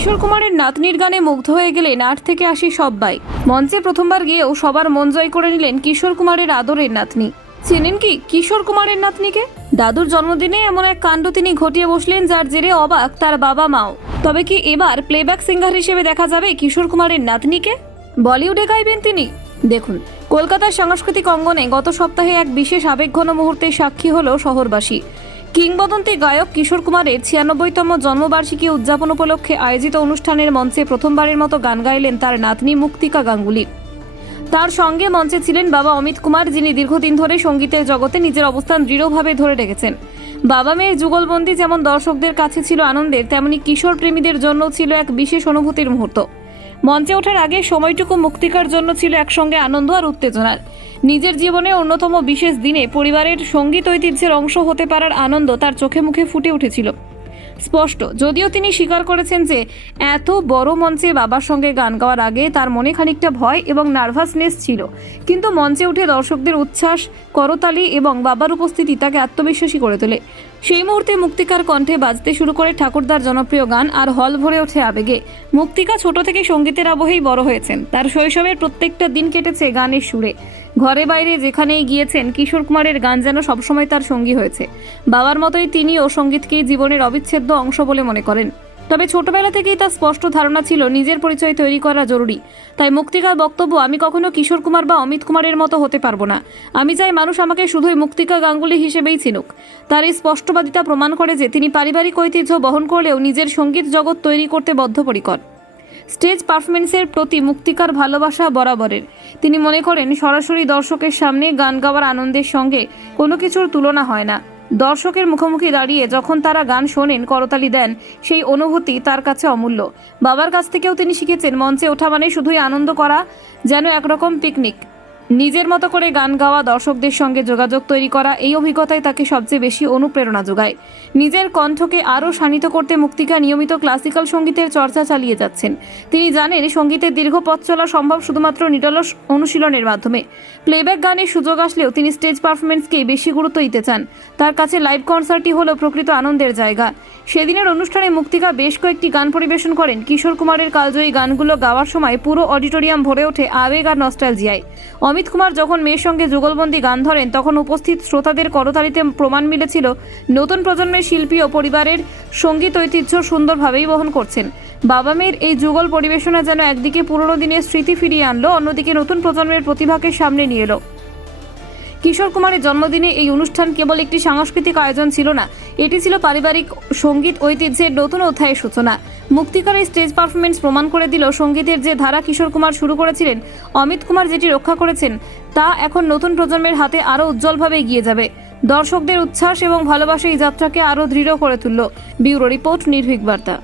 কিশোর কুমারের নাতনির গানে মুগ্ধ হয়ে গেলেন আট থেকে আসি সব্বাই মঞ্চে প্রথমবার গিয়েও সবার মন জয় করে নিলেন কিশোর কুমারের আদরের নাতনি। চেনেন কি কিশোর কুমারের নাতনিকে? দাদুর জন্মদিনে এমন এক কাণ্ড তিনি ঘটিয়ে বসলেন যার জেরে অবাক তার বাবা মাও। তবে কি এবার প্লেব্যাক সিঙ্গার হিসেবে দেখা যাবে কিশোর কুমারের নাতনিকে? বলিউডে গাইবেন তিনি। দেখুন, কলকাতার সাংস্কৃতিক অঙ্গনে গত সপ্তাহে এক বিশেষ আবেগঘন মুহূর্তে সাক্ষী হল শহরবাসী। কিংবদন্তি গায়ক কিশোর কুমারের ছিয়ানব্বইতম জন্মবার্ষিকী উদযাপন উপলক্ষে আয়োজিত অনুষ্ঠানের মঞ্চে প্রথমবারের মতো গান গাইলেন তার নাতনি মুক্তিকা গাঙ্গুলি। তার সঙ্গে মঞ্চে ছিলেন বাবা অমিত কুমার, যিনি দীর্ঘদিন ধরে সঙ্গীতের জগতে নিজের অবস্থান দৃঢ়ভাবে ধরে রেখেছেন। বাবা মেয়ের যুগলবন্দি যেমন দর্শকদের কাছে ছিল আনন্দের, তেমনি কিশোর প্রেমীদের জন্য ছিল এক বিশেষ অনুভূতির মুহূর্ত। মঞ্চে ওঠার আগে সময়টুকু মুক্তিকার জন্য ছিল একসঙ্গে আনন্দ আর উত্তেজনার নিজের জীবনে অন্যতম বিশেষ দিনে পরিবারের সংগীত ঐতিহ্যের অংশ হতে পারার আনন্দ তার চোখে মুখে ফুটে উঠেছিল। স্পষ্ট। যদিও তিনি স্বীকার করেছেন যে, এত বড় মঞ্চে বাবার সঙ্গে গান গাওয়ার আগে তার মনে খানিকটা ভয় এবং নার্ভাসনেস ছিল। কিন্তু মঞ্চে উঠে দর্শকদের উচ্ছ্বাস, করতালি এবং বাবার উপস্থিতি তাকে আত্মবিশ্বাসী করে তোলে। সেই মুহূর্তে মুক্তিকার কণ্ঠে বাজতে শুরু করে ঠাকুরদার জনপ্রিয় গান আর হল ভরে ওঠে আবেগে। মুক্তিকা ছোট থেকে সঙ্গীতের আবহেই বড় হয়েছেন। তার শৈশবের প্রত্যেকটা দিন কেটেছে গানের সুরে। ঘরে বাইরে যেখানেই গিয়েছেন, কিশোর কুমারের গান যেন সবসময় তার সঙ্গী হয়েছে। বাবার মতোই তিনিও সঙ্গীতকেই জীবনের অবিচ্ছেদ্য অংশ বলে মনে করেন। তবে ছোটবেলা থেকেই তার স্পষ্ট ধারণা ছিল, নিজের পরিচয় তৈরি করা জরুরি। তাই মুক্তিকার বক্তব্য, আমি কখনো কিশোর কুমার বা অমিত কুমারের মতো হতে পারব না। আমি চাই মানুষ আমাকে শুধুই মুক্তিকা গাঙ্গুলি হিসেবেই চিনুক। তার এই স্পষ্টবাদিতা প্রমাণ করে যে তিনি পারিবারিক ঐতিহ্য বহন করলেও নিজের সংগীত জগৎ তৈরি করতে বদ্ধপরিকর। স্টেজ পারফরমেন্সের প্রতি মুক্তিকার ভালোবাসা বরাবরের। তিনি মনে করেন, সরাসরি দর্শকের সামনে গান গাওয়ার আনন্দের সঙ্গে কোনো কিছুর তুলনা হয় না। দর্শকের মুখোমুখি দাঁড়িয়ে যখন তারা গান শোনেন, করতালি দেন, সেই অনুভূতি তার কাছে অমূল্য। বাবার কাছ থেকেও তিনি শিখেছেন, মঞ্চে ওঠা মানে শুধুই আনন্দ করা, যেন একরকম পিকনিক নিজের মতো করে গান গাওয়া দর্শকদের সঙ্গে যোগাযোগ তৈরি করা এই অভিজ্ঞতায় তাকে সবচেয়ে বেশি অনুপ্রেরণা যোগায়। নিজের কণ্ঠকে আরও শানিত করতে মুক্তিকা নিয়মিত ক্লাসিক্যাল সঙ্গীতের চর্চা চালিয়ে যাচ্ছেন। তিনি জানেন সঙ্গীতের দীর্ঘ পথ চলা সম্ভব শুধুমাত্র নিরলস অনুশীলনের মাধ্যমে। প্লেব্যাক গানের সুযোগ আসলেও তিনি স্টেজ পারফরমেন্সকেই বেশি গুরুত্ব দিতে চান। তার কাছে লাইভ কনসার্টই হলো প্রকৃত আনন্দের জায়গা। সেদিনের অনুষ্ঠানে মুক্তিকা বেশ কয়েকটি গান পরিবেশন করেন। কিশোর কুমারের কালজয়ী গানগুলো গাওয়ার সময় পুরো অডিটোরিয়াম ভরে ওঠে আবেগ আর নস্টালজিয়ায়। অমিত কুমার যখন মেয়ের সঙ্গে যুগলবন্দি গান ধরেন, তখন উপস্থিত শ্রোতাদের করতালিতে প্রমাণ মিলেছিল নতুন প্রজন্মের শিল্পী ও পরিবারের সংগীত ঐতিহ্য সুন্দরভাবেই বহন করছেন। বাবা মেয়ের এই যুগল পরিবেশনা যেন একদিকে পুরনো দিনের স্মৃতি ফিরিয়ে আনলো, অন্যদিকে নতুন প্রজন্মের প্রতিভাকে সামনে নিয়ে এলো। কিশোর কুমারের জন্মদিনে এই অনুষ্ঠান কেবল একটি সাংস্কৃতিক আয়োজন ছিল না, এটি ছিল পারিবারিক সংগীত ঐতিহ্যের নতুন অধ্যায়ের সূচনা। মুক্তিকার এই স্টেজ পারফরমেন্স প্রমাণ করে দিল সঙ্গীতের যে ধারা কিশোর কুমার শুরু করেছিলেন, অমিত কুমার যেটি রক্ষা করেছেন, তা এখন নতুন প্রজন্মের হাতে আরও উজ্জ্বলভাবে এগিয়ে যাবে। দর্শকদের উচ্ছ্বাস এবং ভালোবাসা এই যাত্রাকে আরও দৃঢ় করে তুলল। ব্যুরো রিপোর্ট নির্ভীক বার্তা।